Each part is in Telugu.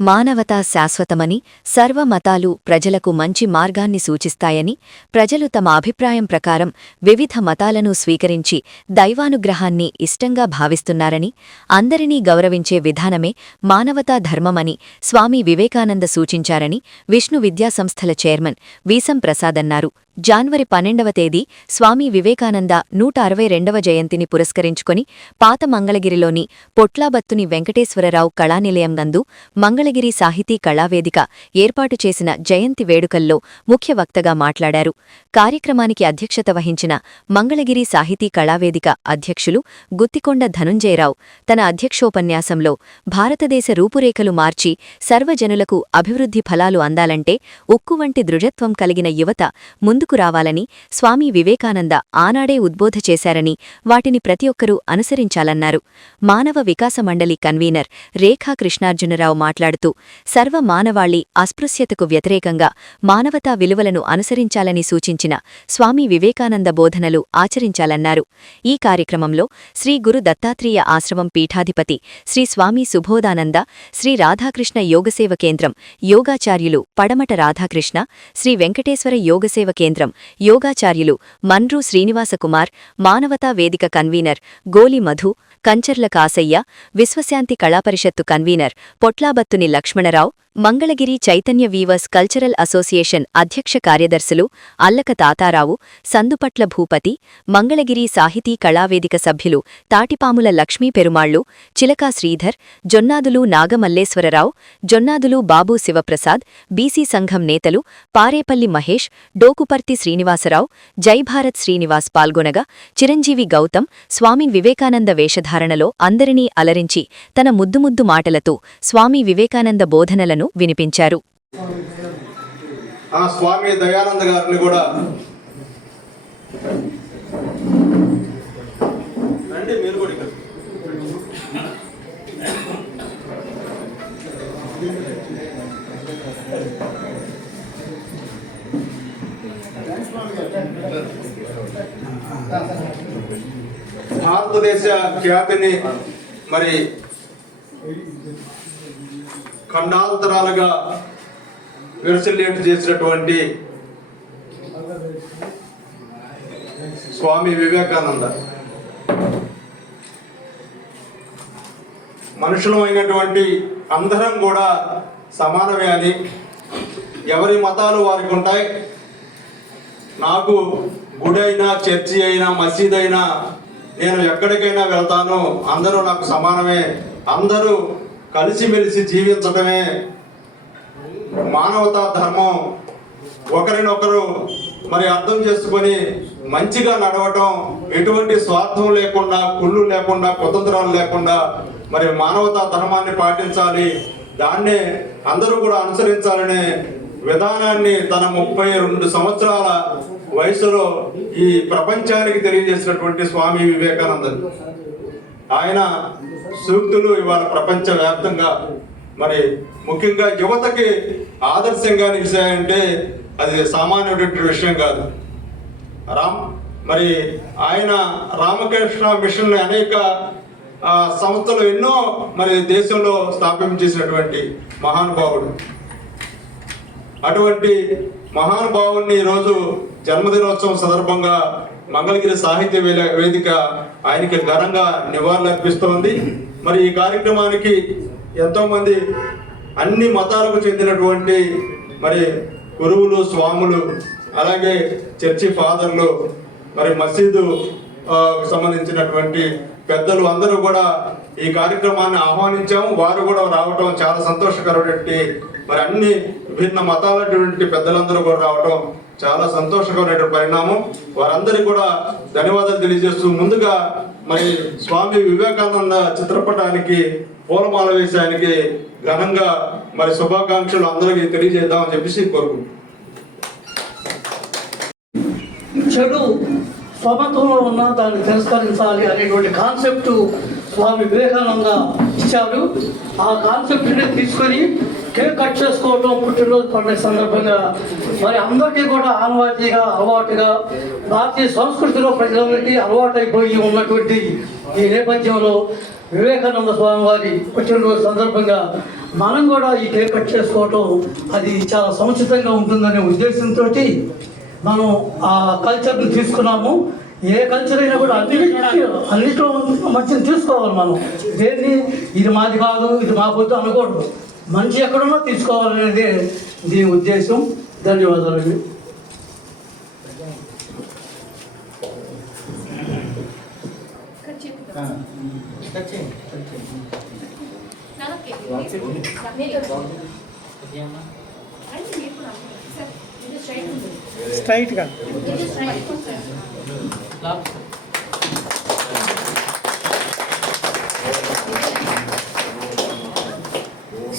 మానవతా శాశ్వతమని, సర్వమతాలు ప్రజలకు మంచి మార్గాన్ని సూచిస్తాయని, ప్రజలు తమ అభిప్రాయం ప్రకారం వివిధ మతాలను స్వీకరించి దైవానుగ్రహాన్ని ఇష్టంగా భావిస్తున్నారని, అందరినీ గౌరవించే విధానమే మానవతా ధర్మమని స్వామి వివేకానంద సూచించారని విష్ణు విద్యాసంస్థల చైర్మన్ వీసం ప్రసాదన్నారు. జనవరి 12వ తేదీ స్వామి వివేకానంద 162వ జయంతిని పురస్కరించుకొని పాత మంగళగిరిలోని పొట్లాబత్తుని వెంకటేశ్వరరావు కళానిలయం నందు మంగళగిరి సాహితీ కళావేదిక ఏర్పాటు చేసిన జయంతి వేడుకల్లో ముఖ్య వక్తగా మాట్లాడారు. కార్యక్రమానికి అధ్యక్షత వహించిన మంగళగిరి సాహితీ కళావేదిక అధ్యక్షులు గుత్తికొండ ధనుంజయరావు తన అధ్యక్షోపన్యాసంలో భారతదేశ రూపురేఖలు మార్చి సర్వజనులకు అభివృద్ధి ఫలాలు అందాలంటే ఉక్కు వంటి దృఢత్వం కలిగిన యువత ముందుకు రావాలని స్వామి వివేకానంద ఆనాడే ఉద్బోధ చేశారని, వాటిని ప్రతి ఒక్కరూ అనుసరించాలన్నారు. మానవ వికాస మండలి కన్వీనర్ రేఖా కృష్ణార్జునరావు మాట్లాడుతూ సర్వ మానవాళి అస్పృశ్యతకు వ్యతిరేకంగా మానవతా విలువలను అనుసరించాలని సూచించిన స్వామి వివేకానంద బోధనలు ఆచరించాలన్నారు. ఈ కార్యక్రమంలో శ్రీ గురు దత్తాత్రేయ ఆశ్రమం పీఠాధిపతి శ్రీ స్వామి సుబోధానంద, శ్రీ రాధాకృష్ణ యోగసేవ కేంద్రం యోగాచార్యులు పడమట రాధాకృష్ణ, శ్రీ వెంకటేశ్వర యోగసేవ కేంద్రం యోగాచార్యులు మన్రూ శ్రీనివాసకుమార్, మానవతా వేదిక కన్వీనర్ గోలి Madhu, Kancharla Kasayya, Vishwashanti Kalaparishattu convener Potlabattuni Lakshmanarao, Mangalagiri Chaitanya weavers cultural association అధ్యక్ష కార్యదర్శులు అల్లక తాతారావు, సందుపట్ల భూపతి, మంగళగిరి సాహితీ కళావేదిక సభ్యులు తాటిపాముల లక్ష్మీ పెరుమాళ్లు, చిలకా శ్రీధర్, జొన్నాదులు నాగమల్లేశ్వరరావు, జొన్నాదులు బాబూ శివప్రసాద్, బీసీ సంఘం నేతలు పారేపల్లి మహేష్, డోకుపర్తి శ్రీనివాసరావు, జైభారత్ శ్రీనివాస్ పాల్గొనగా చిరంజీవి గౌతమ్ స్వామి వివేకానంద వేషధారణలో అందరినీ అలరించి తన ముద్దుముద్దు మాటలతో స్వామి వివేకానంద బోధనలను వినిపించారు. స్వామి దయానంద గారిని కూడా భారతదేశ ఖ్యాతిని మరి ఖండాంతరాలుగా విరసిల్లేటు చేసినటువంటి స్వామి వివేకానంద మనుషులమైనటువంటి అందరం కూడా సమానమే అని, ఎవరి మతాలు వారికి ఉంటాయి, నాకు గుడి అయినా చర్చి అయినా మసీద్ అయినా నేను ఎక్కడికైనా వెళ్తాను, అందరూ నాకు సమానమే, అందరూ కలిసిమెలిసి జీవించడమే మానవతా ధర్మం, ఒకరినొకరు మరి అర్థం చేసుకొని మంచిగా నడవటం, ఎటువంటి స్వార్థం లేకుండా, కుళ్ళు లేకుండా, కుతంత్రాలు లేకుండా మరి మానవతా ధర్మాన్ని పాటించాలి, దాన్నే అందరూ కూడా అనుసరించాలనే విధానాన్ని తన 32 సంవత్సరాల వయసులో ఈ ప్రపంచానికి తెలియజేసినటువంటి స్వామి వివేకానంద. ఆయన సూక్తులు ఇవాళ ప్రపంచవ్యాప్తంగా మరి ముఖ్యంగా యువతకి ఆదర్శంగా నిలిచాయంటే అది సామాన్యమైన విషయం కాదు. మరి ఆయన రామకృష్ణ మిషన్ అనేక సంస్థలు ఎన్నో మరి దేశంలో స్థాపించేసినటువంటి మహానుభావుడు. అటువంటి మహానుభావుని ఈరోజు జన్మదినోత్సవం సందర్భంగా మంగళగిరి సాహిత్య వేదిక ఆయనకి ఘనంగా నివాళులర్పిస్తోంది. మరి ఈ కార్యక్రమానికి ఎంతోమంది అన్ని మతాలకు చెందినటువంటి మరి గురువులు, స్వాములు, అలాగే చర్చి ఫాదర్లు, మరి మసీదు సంబంధించినటువంటి పెద్దలు అందరూ కూడా ఈ కార్యక్రమాన్ని ఆహ్వానించాము. వారు కూడా రావటం చాలా సంతోషకరమైనటువంటి, మరి అన్ని విభిన్న మతాలటువంటి పెద్దలందరూ కూడా రావటం చాలా సంతోషకరమైన పరిణామం. వారందరికీ కూడా ధన్యవాదాలు తెలియజేస్తూ ముందుగా మరి స్వామి వివేకానంద చిత్రపటానికి పూలమాల వేసానికి ఘనంగా మరి శుభాకాంక్షలు అందరికీ తెలియజేద్దామని చెప్పేసి కోరుకుంటున్నాను. చెడు స్వమతంలో ఉన్న దాన్ని తిరస్కరించాలి అనేటువంటి కాన్సెప్ట్ స్వామి వివేకానంద ఇచ్చారు. ఆ కాన్సెప్ట్ని తీసుకొని కేక్ కట్ చేసుకోవటం పుట్టినరోజు పండుగ సందర్భంగా మరి అందరికీ కూడా ఆనవాయితీగా అలవాటుగా భారతీయ సంస్కృతిలో ప్రజలందరికీ అలవాటైపోయి ఉన్నటువంటి ఈ నేపథ్యంలో వివేకానంద స్వామి వారి పుట్టినరోజు సందర్భంగా మనం కూడా ఈ కేక్ కట్ చేసుకోవటం అది చాలా సముచితంగా ఉంటుందనే ఉద్దేశంతో మనం ఆ కల్చర్ని తీసుకున్నాము. ఏ కల్చర్ అయినా కూడా అన్నింటిలో మంచిని తీసుకోవాలి. మనం దేన్ని ఇది మాది కాదు, ఇది మా పొద్దు అనకూడదు. మంచి ఎక్కడున్నా తీసుకోవాలనేది దీని ఉద్దేశం. ధన్యవాదాలు. స్ట్రైట్గా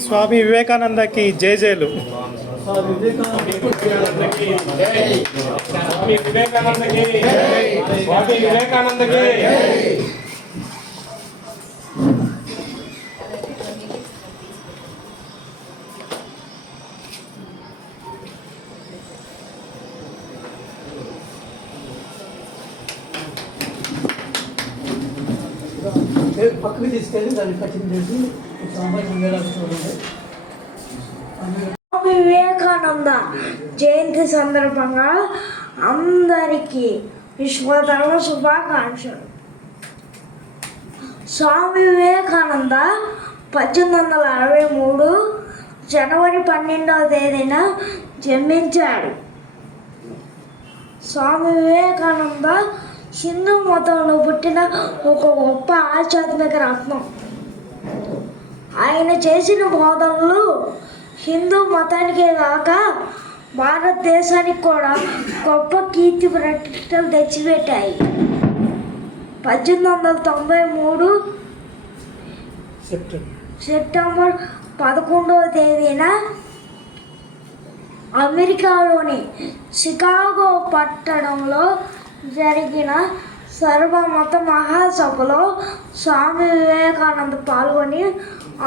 స్వామి వివేకానందకి జై జైలు. స్వామి వివేకానందకి స్వామి వివేకానందకి పక్కకి తీసుకెళ్ళి దాన్ని కటింగ్ చేసి సంబంధించి చూడండి. స్వామి వివేకానంద జయంతి సందర్భంగా అందరికీ విశ్వధర్మ శుభాకాంక్షలు. స్వామి వివేకానంద 1863 జనవరి 12వ తేదీన జన్మించాడు. స్వామి వివేకానంద హిందూ మతంలో పుట్టిన ఒక గొప్ప ఆధ్యాత్మిక రత్నం. ఆయన చేసిన బోధనలు హిందూ మతానికే కాక భారతదేశానికి కూడా గొప్ప కీర్తి ప్రతిష్టలు తెచ్చిపెట్టాయి. 1893 సెప్టెంబర్ 11వ తేదీన అమెరికాలోని షికాగో పట్టణంలో జరిగిన సర్వమత మహాసభలో స్వామి వివేకానంద పాల్గొని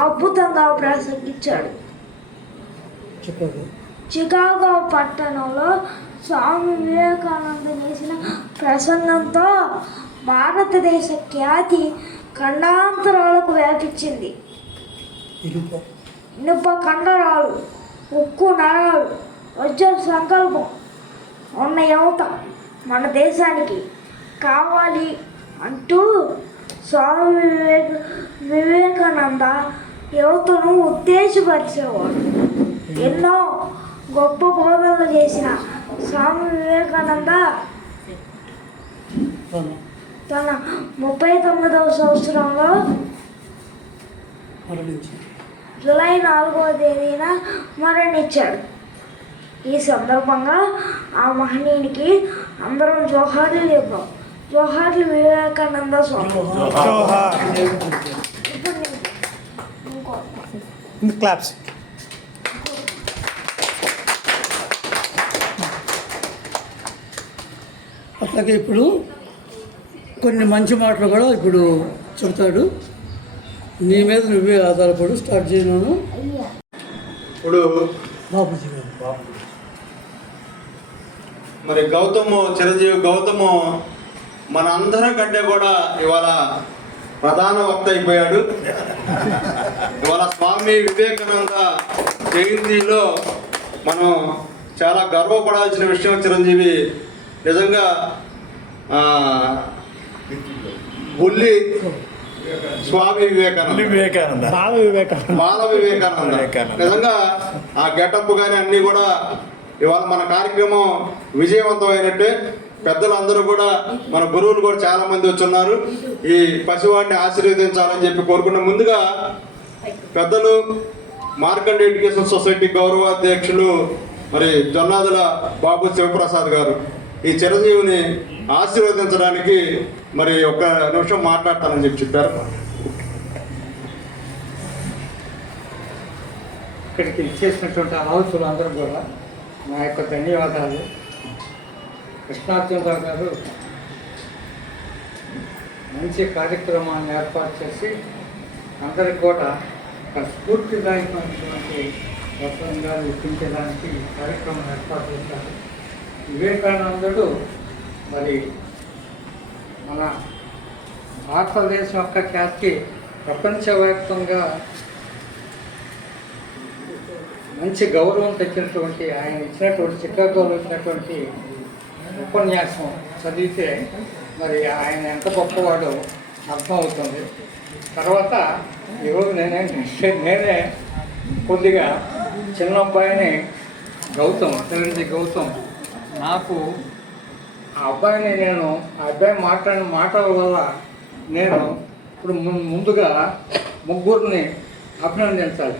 అద్భుతంగా ప్రసంగించాడు. షికాగో పట్టణంలో స్వామి వివేకానంద చేసిన ప్రసంగంతో భారతదేశ ఖ్యాతి ఖండాంతరాలకు వ్యాపించింది. ఇనుప కండరాలు, ఉక్కు నరాలు, వజ్ర సంకల్పం ఉన్న యువత మన దేశానికి కావాలి అంటూ స్వామి వివేకానంద యువతను ఉత్తేజపరిచేవాడు. ఎన్నో గొప్ప బోధనలు చేసిన స్వామి వివేకానంద తన 39వ సంవత్సరంలో జూలై 4వ తేదీన మరణించాడు. ఈ సందర్భంగా ఆ మహనీయునికి అందరం జోహార్లు చెప్పాం. జోహార్లు వివేకానంద స్వామి. క్లాప్స్. అట్లాగే ఇప్పుడు కొన్ని మంచి మాటలు కూడా ఇప్పుడు చెబుతాడు. నీ మీద నువ్వే ఆధారపడు. స్టార్ట్ చేయను. ఇప్పుడు బాబుజీ గారు మరి చిరంజీవి గౌతము మన అందరం కంటే కూడా ఇవాళ ప్రధాన వక్త అయిపోయాడు. ఇవాళ స్వామి వివేకానంద జయంతిలో మనం చాలా గర్వపడాల్సిన విషయం. చిరంజీవి నిజంగా బుల్లి స్వామి వివేకానంద బాల వివేకానంద నిజంగా ఆ గెటప్ కానీ అన్నీ కూడా ఇవాళ మన కార్యక్రమం విజయవంతం అయినట్టే. పెద్దలందరూ కూడా మన గురువులు కూడా చాలా మంది వచ్చున్నారు. ఈ పసివాడిని ఆశీర్వదించాలని చెప్పి కోరుకున్న ముందుగా పెద్దలు మార్కండ ఎడ్యుకేషన్ సొసైటీ గౌరవాధ్యక్షులు మరి జొన్నాదుల బాబు శివప్రసాద్ గారు ఈ చిరంజీవిని ఆశీర్వదించడానికి మరి ఒక నిమిషం మాట్లాడతానని చెప్పి చెప్పారు. ఇక్కడికి ఇచ్చేసినటువంటి ఆలోచనలు అందరూ కూడా నా యొక్క ధన్యవాదాలు. కృష్ణార్జునరావు గారు మంచి కార్యక్రమాన్ని ఏర్పాటు చేసి అందరికి కూడా ఒక స్ఫూర్తిదాయకమైనటువంటి ప్రసంగాలు ఇప్పించడానికి కార్యక్రమం ఏర్పాటు చేశారు. వివేకానందుడు మరి మన భారతదేశం యొక్క ఖ్యాతి ప్రపంచవ్యాప్తంగా మంచి గౌరవం తెచ్చినటువంటి ఆయన ఇచ్చినటువంటి చికాగోలో ఇచ్చినటువంటి ఉపన్యాసం చదివితే మరి ఆయన ఎంత గొప్పవాడో అర్థమవుతుంది. తర్వాత ఈరోజు నేనే కొద్దిగా చిన్న అబ్బాయిని గౌతమ్ నాకు ఆ అబ్బాయిని ఆ అబ్బాయి మాట్లాడిన మాటల వల్ల నేను ఇప్పుడు ముందుగా ముగ్గురిని అభినందించాలి.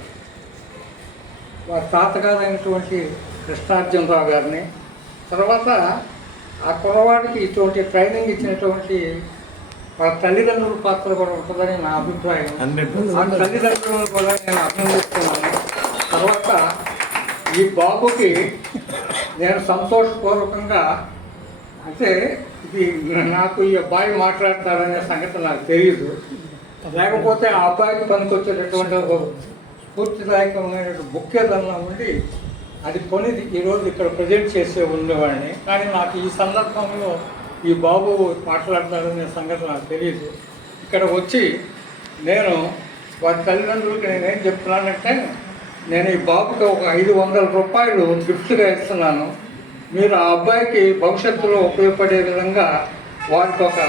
వారి తాతగారైనటువంటి కృష్ణార్జునరావు గారిని, తర్వాత ఆ కుర్రవాడికి ఇటువంటి ట్రైనింగ్ ఇచ్చినటువంటి వాళ్ళ తల్లిదండ్రుల పాత్ర కూడా ఉంటుందని నా అభిప్రాయం. ఆ తల్లిదండ్రులను కూడా నేను అభినందిస్తున్నాను. తర్వాత ఈ బాబుకి నేను సంతోషపూర్వకంగా, అంటే ఇది నాకు ఈ అబ్బాయి మాట్లాడతాడనే సంగతి నాకు తెలియదు, లేకపోతే ఆ అబ్బాయికి పనికొచ్చేటటువంటి ఒక స్ఫూర్తిదాయకమైన బుక్ ఏదన్నా ఉండి అది కొని ఈరోజు ఇక్కడ ప్రజెంట్ చేసే ఉండేవాడిని. కానీ నాకు ఈ సందర్భంలో ఈ బాబు మాట్లాడతాడనే సంగతి నాకు తెలియదు. ఇక్కడ వచ్చి నేను వారి తల్లిదండ్రులకి నేనేం చెప్తున్నానంటే, నేను ఈ బాబుకి ఒక 500 రూపాయలు గిఫ్ట్గా ఇస్తున్నాను. మీరు ఆ అబ్బాయికి భవిష్యత్తులో ఉపయోగపడే విధంగా వారికి ఒక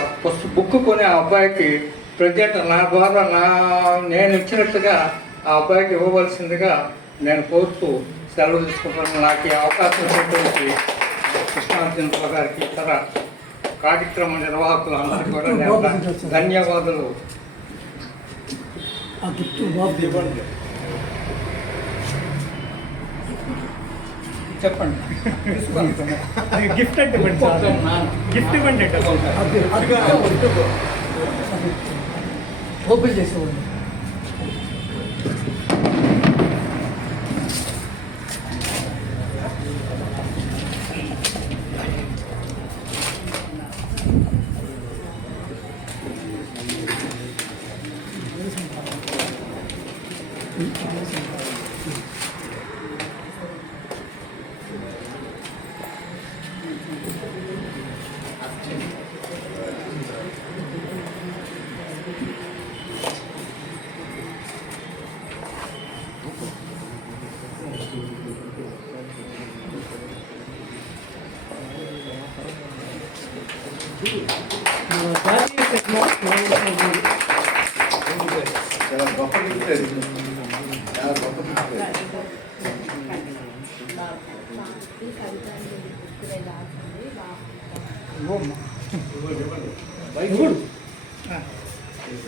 బుక్ కొని ఆ అబ్బాయికి ప్రజెంట్ నా ద్వారా నేను ఇచ్చినట్టుగా ఆ అబ్బాయికి ఇవ్వవలసిందిగా నేను కోరుతూ సెలవు తీసుకుంటున్నాను. నాకు ఈ అవకాశం ఇచ్చినటువంటి కృష్ణార్జునరావు గారికి, ఇతర కార్యక్రమ నిర్వాహకులు అందరికీ కూడా నేను ధన్యవాదాలు. చెప్పండి. గిఫ్ట్ అంటే గిఫ్ట్ ఇవ్వండి. ఓపెన్ చేసేవాళ్ళు.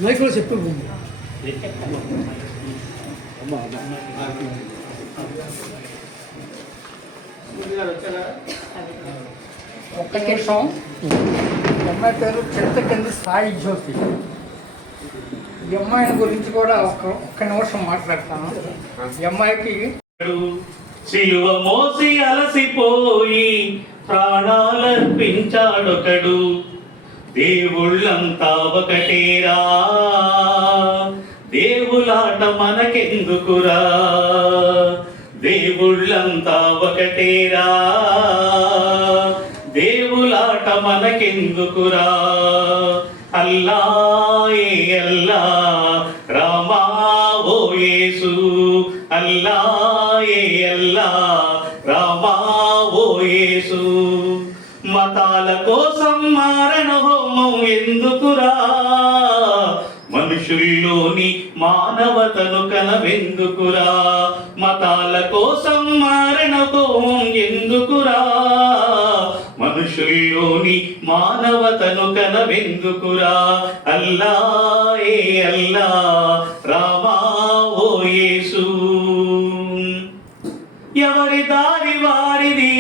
మైక్లో చెప్పు. ఒక్క నిమిషం. అమ్మాయి పేరు చింతకింది సాయి జ్యోతి. ఈ అమ్మాయిని గురించి కూడా ఒక్క నిమిషం మాట్లాడతాను. ఈ అమ్మాయికి సిలువ మోసి అలసిపోయి ప్రాణాలర్పించాడొకడు, దేవుళ్ళంతా ఒకటేరా, దేవులాట మనకెందుకురా, దేవుళ్ళంతా ఒకటేరా, దేవులాట మనకెందుకురా, అల్లా ఏ అల్లా రామా ఓ యేసు, అల్లా ఏ అల్లా రామా ఓ యేసు. మతాల కోసం మారణ హోమం ఎందుకురా, మనుషుల్లోని మానవతను కనవెందుకురా, మతాల కోసం మారణ హోమం ఎందుకురా, మనుషుల్లోని మానవతను కనవెందుకురా, అల్లా ఏ అల్లా రామా ఓ యేసు. ఎవరి దారి వారిది,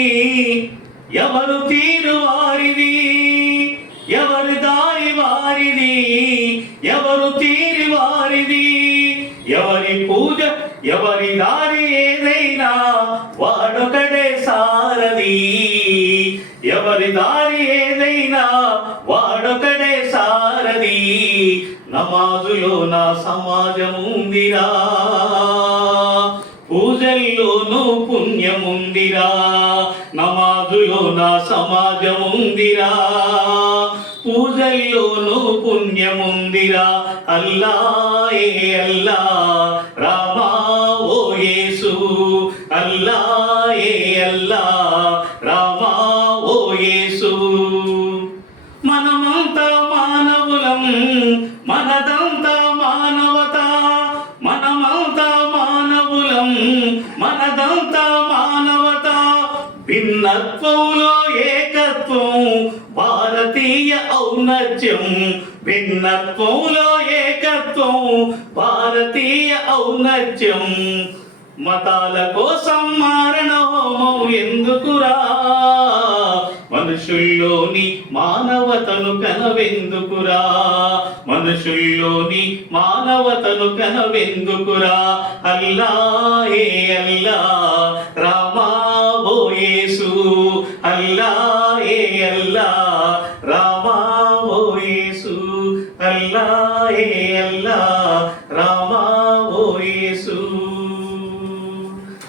ఎవరు తీరు వారిది, ఎవరి దారి వారిది, ఎవరు తీరి వారిది, ఎవరి పూజ ఎవరి దారి ఏదైనా వాడొకడే సారది, ఎవరి దారి ఏదైనా వాడొకడే సారది. నమాజులో నా సమాజముందిరా, పూజల్లోనూ పుణ్యముందిరా, నమాజులో నా సమాజముందిరా, పూజల్లోనూ పుణ్యముందిరా అల్లా ఏ అల్లా రామా ఓ యేసు అల్లా ఏ అల్లా రామా ఓ యేసు మనమంతా మానవులం మనదంతా మానవత మనమంతా మానవులం మనదంతా మానవత భిన్నత్వంలో ఏకత్వం భారతీయ ఔన్నత్యం భిన్నత్వంలో ఏకత్వం భారతీయ ఔన్నత్యం మతాల కోసం మారణ హోమం ఎందుకురా మనుషుల్లోని మానవతను కనవెందుకురా మనుషుల్లోని మానవతను కనవెందుకురా అల్లా ఏ అల్లా రామా ఓ యేసు అల్లా ఏ అల్లా రామా ఓ యేసు అల్లా ఏ అల్లా రామా ఓ యేసు.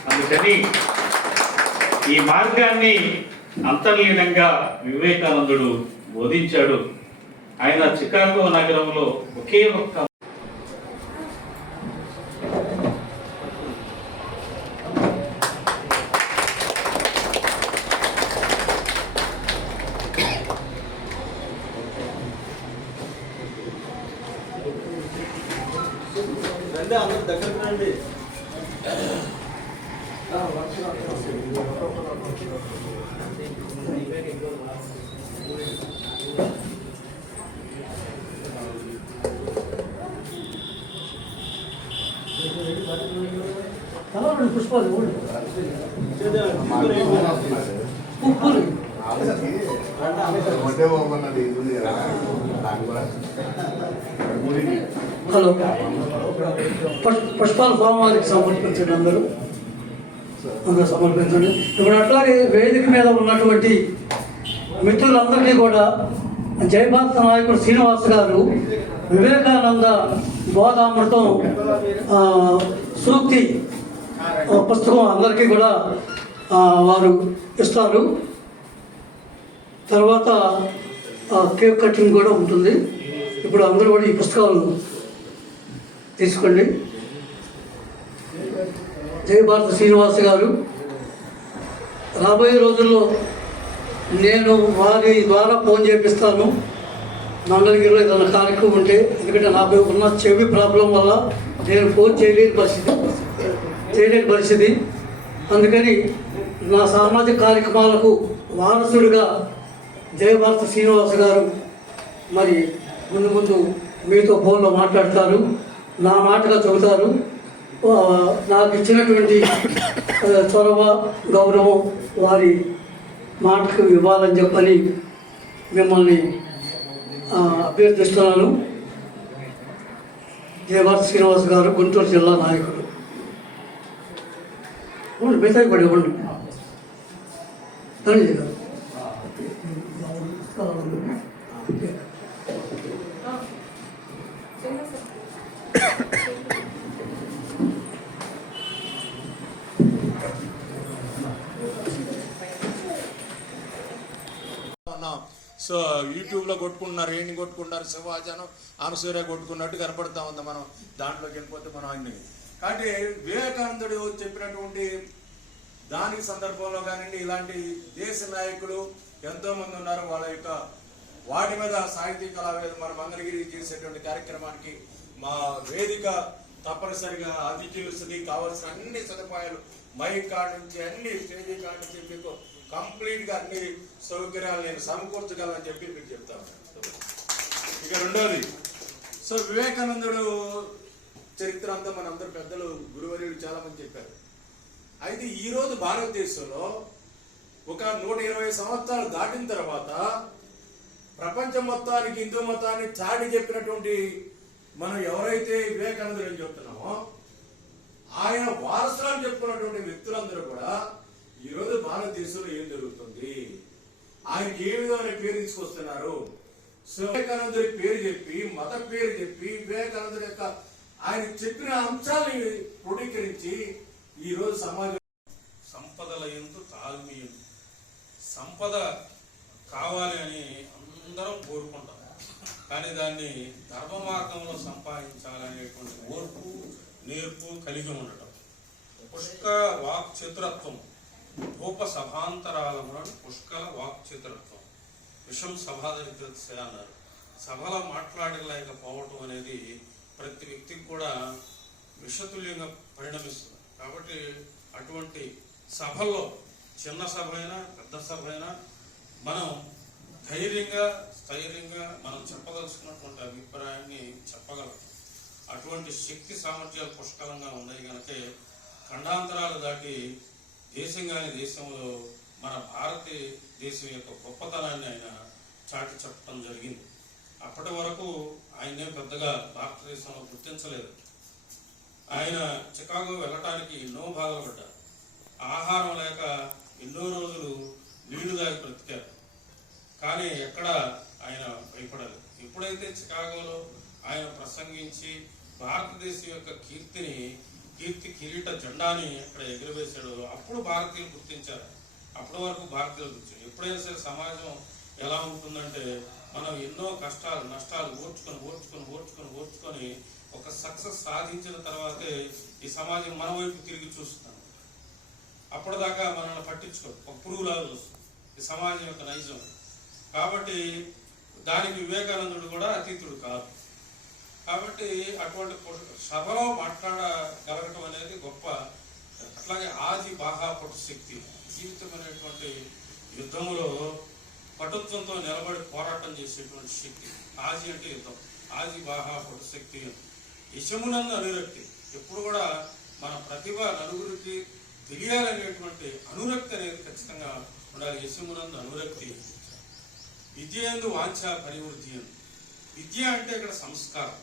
అందుకని ఈ మార్గాన్ని అంతర్లీనంగా వివేకానందుడు బోధించాడు. ఆయన చికాగో నగరంలో ఒకే ఒక్క అందరూ దగ్గరకు రండి. పుష్పాలు పువ్వులు హలో పుష్పాలు స్వామివారికి సమర్పించండి. అందరూ సమర్పించండి. ఇప్పుడు అట్లాగే వేదిక మీద ఉన్నటువంటి మిత్రులందరికీ కూడా జయభారత నాయకుడు శ్రీనివాస్ గారు వివేకానంద బోధామృతం సూక్తి పుస్తకం అందరికీ కూడా వారు ఇస్తారు. తర్వాత కేక్ కటింగ్ కూడా ఉంటుంది. ఇప్పుడు అందరూ కూడా ఈ పుస్తకాలు తీసుకోండి. జయభారత శ్రీనివాస్ గారు రాబోయే రోజుల్లో నేను వారి ద్వారా ఫోన్ చేపిస్తాను. మంగళగిరిలో ఏదైనా కార్యక్రమం ఉంటే, ఎందుకంటే నాకు ఉన్న చెవి ప్రాబ్లం వల్ల నేను ఫోన్ చేయలేని పరిస్థితి. అందుకని నా సామాజిక కార్యక్రమాలకు వారసుడిగా జయభారత శ్రీనివాస్ గారు మరి ముందు మీతో ఫోన్లో మాట్లాడతారు, నా మాటగా చెబుతారు. నాకు ఇచ్చినటువంటి చొరవ గౌరవం వారి మాటకు ఇవ్వాలని చెప్పని మిమ్మల్ని అభ్యర్థిస్తున్నాను. జయభారత శ్రీనివాస్ గారు గుంటూరు జిల్లా నాయకుడు. మిగతా కూడా ఇవ్వండి. ధనంజయ్ గారు సో యూట్యూబ్లో కొట్టుకుంటున్నారు, ఏంటి కొట్టుకుంటున్నారు, శివాజనం అనసూర్య కొట్టుకున్నట్టు కనపడతా ఉంది. మనం దాంట్లోకి వెళ్ళిపోతే మనం అన్ని కాబట్టి వివేకానందుడు చెప్పినటువంటి దానికి సందర్భంలో కానివ్వండి, ఇలాంటి దేశ నాయకులు ఎంతో మంది ఉన్నారు. వాళ్ళ యొక్క వాటి మీద సాహితీ కళావేద మన మంగళగిరి చేసేటువంటి కార్యక్రమానికి మా వేదిక తప్పనిసరిగా అతిథులు కావాల్సిన అన్ని సదుపాయాలు మైక్ కార్డు నుంచి అన్ని స్టేజీ కార్డు నుంచి మీకు కంప్లీట్ గా అన్ని సౌకర్యాలు నేను సమకూర్చగలని చెప్పి మీకు చెప్తాను. ఇక రెండోది, సో వివేకానందుడు చరిత్ర అంతా మనందరూ పెద్దలు గురువర్యులు చాలా మంది చెప్పారు. అయితే ఈ రోజు భారతదేశంలో ఒక 120 సంవత్సరాలు దాటిన తర్వాత ప్రపంచం మొత్తానికి హిందూ మతాన్ని చాటి చెప్పినటువంటి మనం ఎవరైతే వివేకానందుడు అని చెప్తున్నామో ఆయన వారసులను చెప్పుకున్నటువంటి వ్యక్తులందరూ కూడా ఈ రోజు భారతదేశంలో ఏం జరుగుతుంది, ఆయనకి ఏ విధమైన పేరు తీసుకొస్తున్నారు. వివేకానందుడి పేరు చెప్పి, మత పేరు చెప్పి, వివేకానందుడి యొక్క ఆయన చెప్పిన అంశాలని క్రోడీకరించి ఈ రోజు సమాజం సంపదల ఎందు తాల్మీయం సంపద కావాలి అని అందరం కోరుకుంటాం. కానీ దాన్ని ధర్మ మార్గంలో సంపాదించాలనేటువంటి ఓర్పు నేర్పు కలిగి ఉండటం. పుష్కల వాక్ చతురత్వం, రూప సభాంతరాలములను పుష్కల వాక్ చతురత్వం, విషం సభాదరిద్రత అన్నారు. సభలో మాట్లాడలేకపోవటం అనేది ప్రతి వ్యక్తికి కూడా విషతుల్యంగా పరిణమిస్తుంది. కాబట్టి అటువంటి సభల్లో, చిన్న సభ అయినా పెద్ద సభ అయినా, మనం ధైర్యంగా స్థైర్యంగా మనం చెప్పదలుచుకున్నటువంటి అభిప్రాయాన్ని చెప్పగలం. అటువంటి శక్తి సామర్థ్యాలు పుష్కలంగా ఉన్నాయి కనుక ఖండాంతరాలు దాటి దేశంగాని దేశంలో మన భారతదేశం యొక్క గొప్పతనాన్ని ఆయన చాటి చెప్పడం జరిగింది. అప్పటి వరకు ఆయనే పెద్దగా భారతదేశంలో గుర్తించలేదు. ఆయన చికాగో వెళ్ళటానికి ఎన్నో బాధలు పడ్డారు. ఆహారం లేక ఎన్నో రోజులు నీళ్లు దాగి బ్రతికారు. కానీ ఎక్కడ ఆయన భయపడలేదు. ఎప్పుడైతే చికాగోలో ఆయన ప్రసంగించి భారతదేశం యొక్క కీర్తి కిరీట జెండాని అక్కడ ఎగురవేశాడు, అప్పుడు భారతీయులు గుర్తించారు. అప్పటి వరకు భారతీయులు గుర్తించారు. ఎప్పుడైనా సరే సమాజం ఎలా ఉంటుందంటే, మనం ఎన్నో కష్టాలు నష్టాలు ఓర్చుకొని ఒక సక్సెస్ సాధించిన తర్వాతే ఈ సమాజం మన వైపు తిరిగి చూస్తున్నాం. అప్పటిదాకా మనల్ని పట్టించుకో, ఒక పురుగులాగా చూస్తుంది ఈ సమాజం యొక్క నైజం. కాబట్టి దానికి వివేకానందుడు కూడా అతీతుడు కాదు. కాబట్టి అటువంటి సభలో మాట్లాడగలగటం అనేది గొప్ప. అట్లాగే ఆది బాహా పటు శక్తి, జీవితం అనేటువంటి యుద్ధంలో పటుత్వంతో నిలబడి పోరాటం చేసేటువంటి శక్తి. ఆది అంటే యుద్ధం, ఆది బాహా పటు శక్తి. యశమునందు అనురక్తి, ఎప్పుడు కూడా మన ప్రతిభ నలుగురికి తెలియాలనేటువంటి అనురక్తి అనేది ఖచ్చితంగా ఉండాలి. యశమునందు అనురక్తి. విద్య యందు వాంఛ పరివృద్ధి. విద్య అంటే ఇక్కడ సంస్కారం.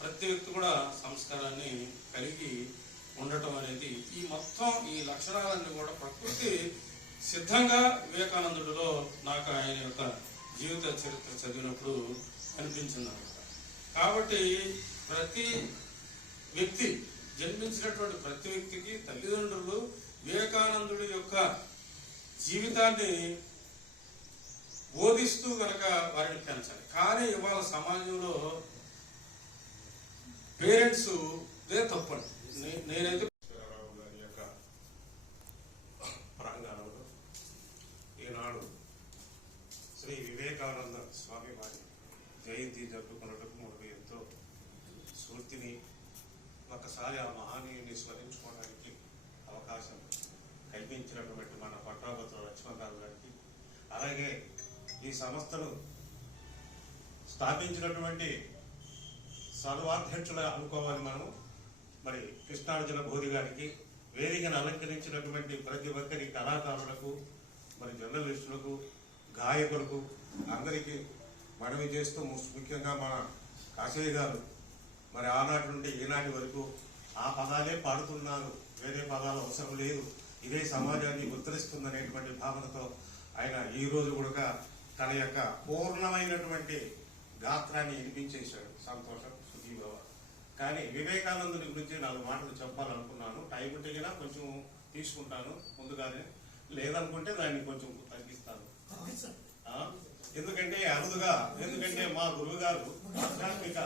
ప్రతి వ్యక్తి కూడా సంస్కారాన్ని కలిగి ఉండటం అనేది, ఈ మొత్తం ఈ లక్షణాలన్నీ కూడా ప్రకృతి సిద్ధంగా వివేకానందుడిలో నాకు ఆయన యొక్క జీవిత చరిత్ర చదివినప్పుడు అనిపించింది అనమాట. కాబట్టి ప్రతి వ్యక్తి, జన్మించినటువంటి ప్రతి వ్యక్తికి తల్లిదండ్రులు వివేకానందుడి యొక్క జీవితాన్ని బోధిస్తూ కనుక వారిని పెంచాలి. కానీ ఇవాళ సమాజంలో పేరెంట్స్ దే తప్పండి. నేనైతే గారి యొక్క ప్రాంగణంలో ఈనాడు శ్రీ వివేకానంద స్వామి వారి జయంతి జరుపుకున్నట్టుకు మనకు ఎంతో స్ఫూర్తిని, ఒకసారి ఆ మహానీయుని స్మరించుకోవడానికి అవకాశం కల్పించినటువంటి మన పట్టాభద్ర లక్ష్మణరావు గారికి, అలాగే ఈ సంస్థను స్థాపించినటువంటి సర్వాధ్యక్షులు అనుకోవాలి మనం, మరి కృష్ణార్జున బోధి గారికి, వేదికను అలంకరించినటువంటి ప్రతి ఒక్కరి కళాకారులకు, మరి జర్నలిస్టులకు, గాయకులకు అందరికీ మనవి చేస్తూ, ముఖ్యంగా మన కాశయ్య గారు మరి ఆనాటి నుండి ఈనాటి వరకు ఆ పదాలే పాడుతున్నారు, వేరే పదాలు అవసరం లేదు, ఇదే సమాజాన్ని ఉద్ధరిస్తుందనేటువంటి భావనతో ఆయన ఈ రోజు కూడా తన యొక్క పూర్ణమైనటువంటి గాత్రాన్ని వినిపించేశాడు. సంతోషం, సుఖీభవ. కానీ వివేకానందుని గురించి 4 మాటలు చెప్పాలనుకున్నాను. టైం ఉంటేగా కొంచెం తీసుకుంటాను ముందుగానే, లేదనుకుంటే దాన్ని కొంచెం తగ్గిస్తాను. ఎందుకంటే మా గురువు గారు ఆధ్యాత్మిక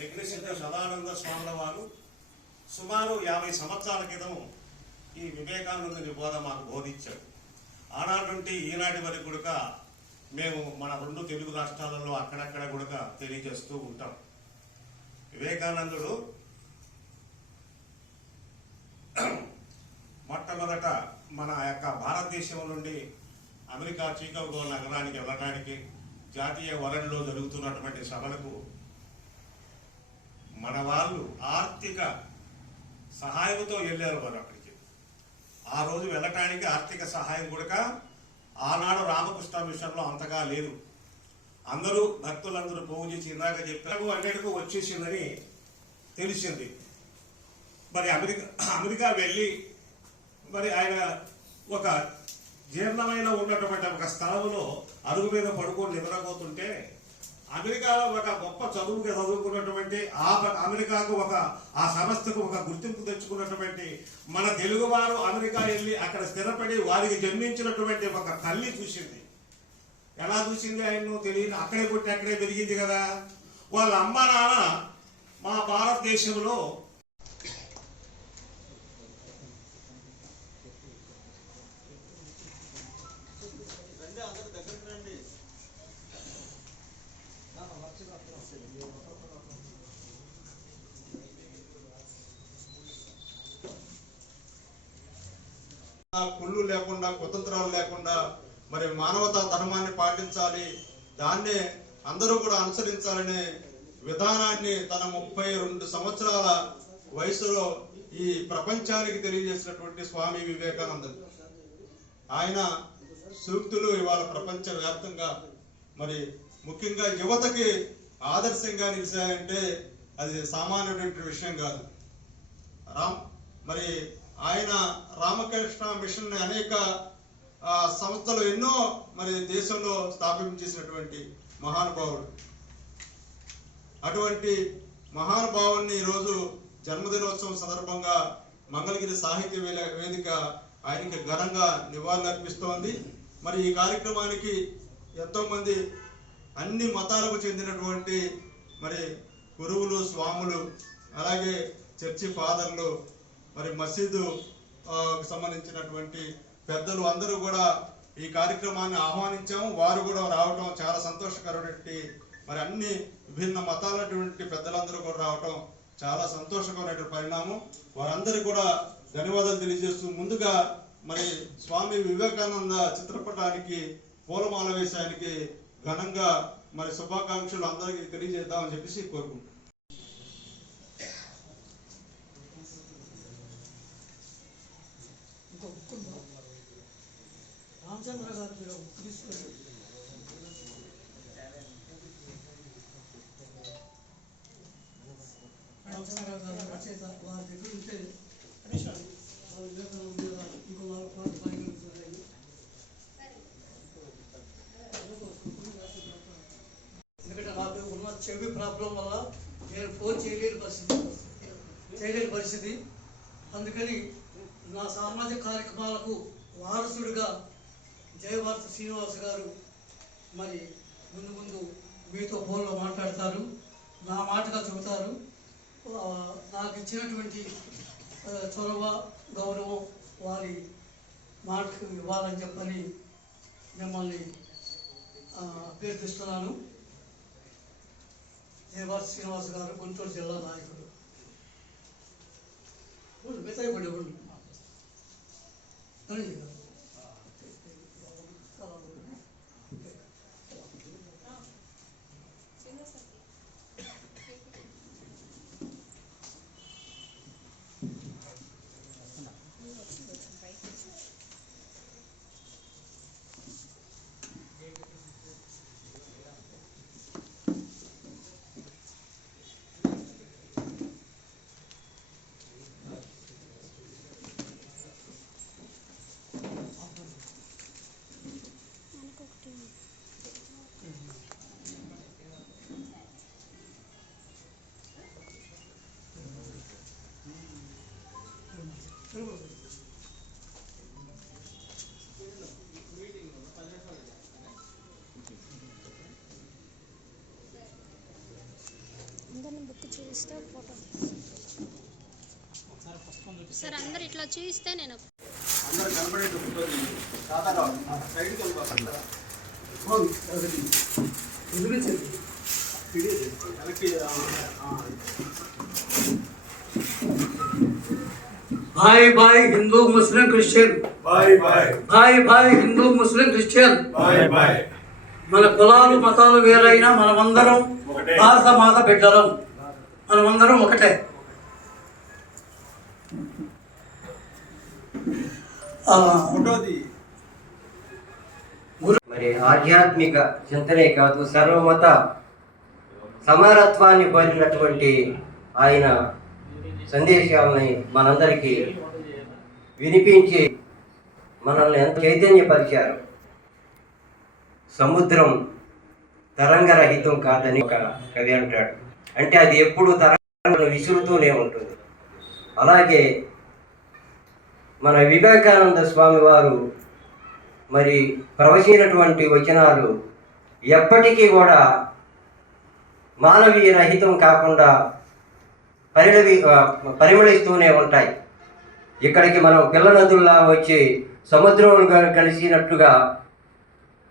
యజ్ఞసిద్ధ సదానంద స్వాముల వారు సుమారు 50 సంవత్సరాల క్రితం ఈ వివేకానందుని బోధ మాకు బోధించాడు. ఆనాటి నుండి ఈనాటి వరకు కూడా మేము మన 2 తెలుగు రాష్ట్రాలలో అక్కడక్కడ కూడా తెలియజేస్తూ ఉంటాం. వివేకానందుడు మొట్టమొదట మన యొక్క భారతదేశం నుండి అమెరికా చికాగో నగరానికి వెళ్ళడానికి జాతీయ వరల్డ్లో జరుగుతున్నటువంటి సభలకు మన వాళ్ళు ఆర్థిక సహాయంతో వెళ్ళారు. వారు అక్కడికి ఆ రోజు వెళ్ళటానికి ఆర్థిక సహాయం కూడా ఆనాడు రామకృష్ణ మిషన్లో అంతగా లేదు. అందరూ భక్తులందరూ పోగు చేసి ఇందాక చెప్పారు అన్నిటికీ వచ్చేసిందని తెలిసింది. మరి అమెరికా వెళ్ళి మరి ఆయన ఒక జీర్ణమైన ఉన్నటువంటి ఒక స్థలంలో అరుగు మీద పడుకొని నిద్రపోతుంటే, అమెరికాలో ఒక గొప్ప చదువుకున్నటువంటి అమెరికాకు ఆ సంస్థకు ఒక గుర్తింపు తెచ్చుకున్నటువంటి మన తెలుగువారు అమెరికా వెళ్ళి అక్కడ స్థిరపడి వారికి జన్మించినటువంటి ఒక తల్లి చూసింది. ఎలా చూసింది ఆయన తెలియదు, అక్కడే పుట్టి అక్కడే పెరిగింది కదా. వాళ్ళ అమ్మ నాన్న మా భారతదేశంలో కుళ్ళు లేకుండా, కుతంత్రాలు లేకుండా మరి మానవతా ధర్మాన్ని పాటించాలి, దాన్నే అందరూ కూడా అనుసరించాలనే విధానాన్ని తన 32 సంవత్సరాల వయసులో ఈ ప్రపంచానికి తెలియజేసినటువంటి స్వామి వివేకానంద. ఆయన సూక్తులు ఇవాళ ప్రపంచ వ్యాప్తంగా మరి ముఖ్యంగా యువతకి ఆదర్శంగా నిలిచాయంటే అది సామాన్యమైన విషయం కాదు. మరి ఆయన రామకృష్ణ మిషన్ అనేక సంస్థలు ఎన్నో మరి దేశంలో స్థాపించేసినటువంటి మహానుభావుడు. అటువంటి మహానుభావుని ఈరోజు జన్మదినోత్సవం సందర్భంగా మంగళగిరి సాహిత్య వేదిక ఆయనకి ఘనంగా నివాళులర్పిస్తోంది. మరి ఈ కార్యక్రమానికి ఎంతోమంది అన్ని మతాలకు చెందినటువంటి మరి గురువులు, స్వాములు, అలాగే చర్చి ఫాదర్లు, మరి మసీదు సంబంధించినటువంటి పెద్దలు అందరూ కూడా ఈ కార్యక్రమాన్ని ఆహ్వానించాము. వారు కూడా రావటం చాలా సంతోషకరమైనటువంటి, మరి అన్ని విభిన్న మతాలటువంటి పెద్దలందరూ కూడా రావటం చాలా సంతోషకరమైన పరిణామం. వారందరికీ కూడా ధన్యవాదాలు తెలియజేస్తూ ముందుగా మరి స్వామి వివేకానంద చిత్రపటానికి పూలమాల వేశానికి ఘనంగా మరి శుభాకాంక్షలు అందరికీ తెలియజేద్దామని చెప్పేసి కోరుకుంటున్నాను. రామచంద్ర గారు మీరు తీసుకొని రామచంద్ర గారు రచయిత, వారి దగ్గర ఉంటే ఇంకో 4 పాటలు పాడగలుగుతున్నాయి. ఎందుకంటే నాకు ఉన్న చెవి ప్రాబ్లం వల్ల నేను ఫోన్ చేయలేని పరిస్థితి. అందుకని నా సామాజిక కార్యక్రమాలకు వారసుడిగా జయభారత శ్రీనివాస్ గారు మరి ముందు మీతో ఫోన్లో మాట్లాడతారు, నా మాటగా చెబుతారు. నాకు ఇచ్చినటువంటి చొరవ, గౌరవం వారి మాటకు ఇవ్వాలని చెప్పని మిమ్మల్ని అభ్యర్థిస్తున్నాను. జయభారత శ్రీనివాస్ గారు గుంటూరు జిల్లా నాయకుడు. మిగతాయి ఉండి సార్ అందరు ఇట్లా చూస్తే నేను అందరూ కనబడేటప్పుడు సైడ్కి వెళ్ళిపోతారు. भाई भाई हिंदू मुस्लिम क्रिश्चियन, బాయ్ బాయ్ भाई भाई हिंदू मुस्लिम क्रिश्चियन, బాయ్ బాయ్. మన కులాలు మతాలు వేరైనా మనమందరం భారత మాత బిడ్డలం, మనమందరం ఒకటే. మరి ఆధ్యాత్మిక చింతనే కాదు, సర్వమత సమానత్వాన్ని కోరినటువంటి ఆయన సందేశాలని మనందరికీ వినిపించి మనల్ని ఎంత చైతన్యపరిచారు. సముద్రం తరంగరహితం కాదని ఒక కవి అంటాడు. అంటే అది ఎప్పుడు తరంగలను విసురుతూనే ఉంటుంది. అలాగే మన వివేకానంద స్వామి వారు మరి ప్రవచించినటువంటి వచనాలు ఎప్పటికీ కూడా మానవీయ రహితం కాకుండా పరిమళిస్తూనే ఉంటాయి. ఇక్కడికి మనం పిల్ల నదుల్లా వచ్చి సముద్రంలో కలిసినట్టుగా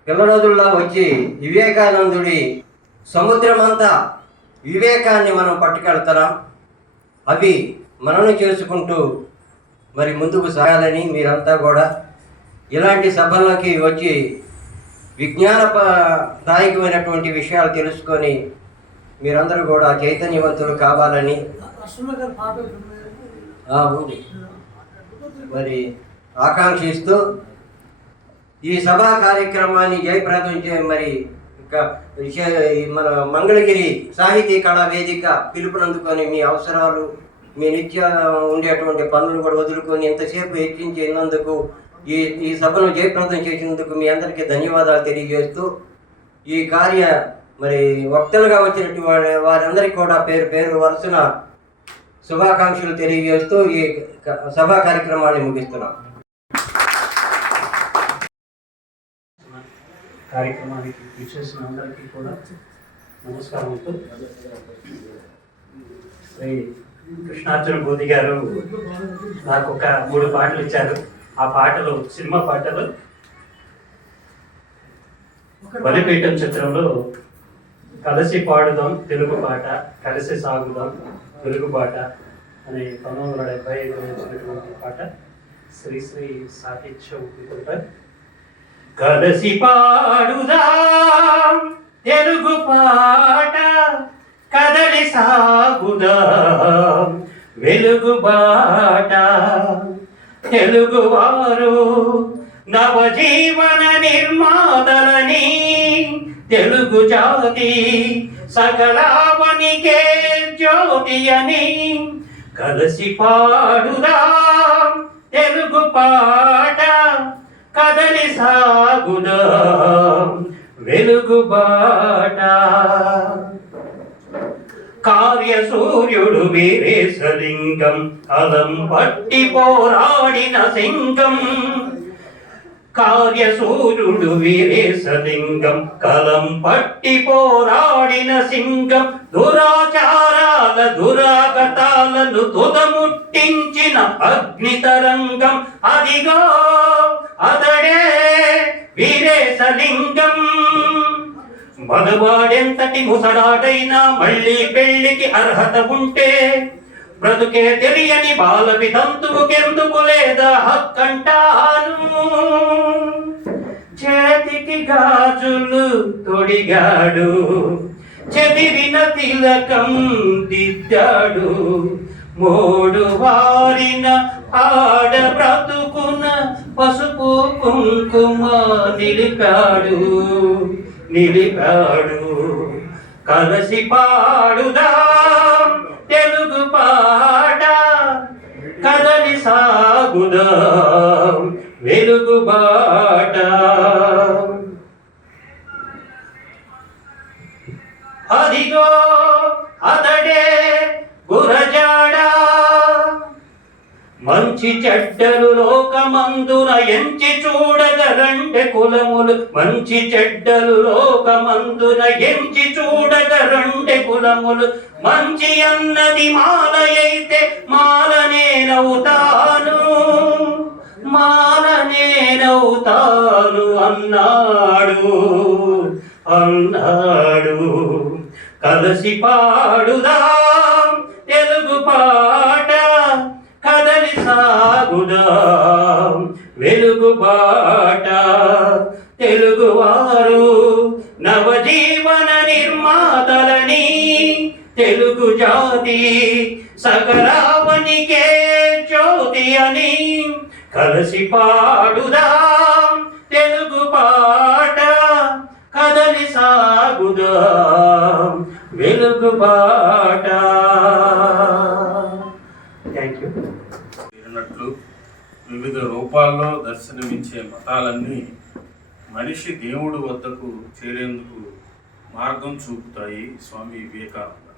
పిల్ల నదుల్లా వచ్చి వివేకానందుడి సముద్రమంతా వివేకాన్ని మనం పట్టుకెళ్తున్నాం. అవి మనను చేసుకుంటూ మరి ముందుకు సాగాలని మీరంతా కూడా ఇలాంటి సభల్లోకి వచ్చి విజ్ఞానదాయకమైనటువంటి విషయాలు తెలుసుకొని మీరందరూ కూడా చైతన్యవంతులు కావాలని ఉంది మరి ఆకాంక్షిస్తూ ఈ సభా కార్యక్రమాన్ని జయప్రదం మరి మన మంగళగిరి సాహితీ కళా వేదిక పిలుపునందుకొని మీ అవసరాలు మీ నిత్య ఉండేటువంటి పనులు కూడా వదులుకొని ఎంతసేపు హెచ్చించినందుకు ఈ సభను జయప్రదం చేసినందుకు మీ అందరికీ ధన్యవాదాలు తెలియజేస్తూ ఈ మరి వక్తలుగా వచ్చినటువంటి వారందరికీ కూడా పేరు పేరు వరుసన శుభాకాంక్షలు తెలియజేస్తూ ఈ సభా కార్యక్రమాన్ని ముగిస్తున్నాం. కార్యక్రమానికి విచ్చేసిన అందరికీ కూడా నమస్కారం. శ్రీ కృష్ణార్జున బోధి గారు నాకు ఒక 3 పాటలు ఇచ్చారు. ఆ పాటలు సినిమా పాటలు. బలిపీఠం చిత్రంలో కలిసి పాడుదాం తెలుగు పాట, కలిసి సాగుదాం తెలుగు పాట అనే 1975 వచ్చినటువంటి పాట శ్రీశ్రీ సాహిత్యం. కలిసి పాడుదాం తెలుగు పాట, కదలి సాగుదాం వెలుగు బాట. తెలుగువారు నవజీవన నిర్మాతలని, తెలుగు జాతి సకలావనికే జ్యోతి అని. కలిసి పాడుదాం తెలుగు పాట, కదలి సాగుదాం వెలుగు బాట. కార్యసూర్యుడు వీరేశలింగం, అలం పట్టి పోరాడిన సింగం. కార్యసూర్యుడు వీరేశలింగం, కలం పట్టి పోరాడిన సింగం. దురాచారాల దురాగతాలను తుదముట్టించిన అగ్నితరంగం. అదిగో అతడే వీరేశలింగం. మగవాడెంతటి ముసడాడైనా మళ్ళీ పెళ్లికి అర్హత ఉంటే, బ్రతుకే తెలియని బాల వితంతువుకెందుకు లేదా హక్కంటాను. చేతికి గాజులు తొడిగాడు, చెదిరిన తిలకం దిద్దాడు. మోడు వారిన ఆడ బ్రతుకున పసుపు కుంకుమ నిలిపాడు. కలిసి పాడుదాం తెలుగు పాట, కదలి సాగుదాం వెలుగు బాట. అదిగో అతడే గురజాడా, మంచి చెడ్డలు లోకమందున ఎంచి చూడగరండె కులములు. మంచి చెడ్డలు లోకమందున ఎంచి చూడగరండె కులములు. మంచి అన్నది మాలయైతే మాలనేనవుతాను, మాలనేనవుతాను అన్నాడు. కలిసి పాడుదాం తెలుగు పాట, కదలి సాగుదాం వెలుగు బాట. తెలుగువారు నవజీవన నిర్మాతలని, తెలుగు జాతి సకలావనికే జ్యోతి అని. కలిసి పాడుదాం తెలుగు పాట, కదలి సాగుదాం వెలుగు బాట. Thank you. అన్నట్లు వివిధ రూపాల్లో దర్శనమిచ్చే మతాలన్నీ మనిషి దేవుడు వద్దకు చేరేందుకు మార్గం చూపుతాయి స్వామి వివేకానంద.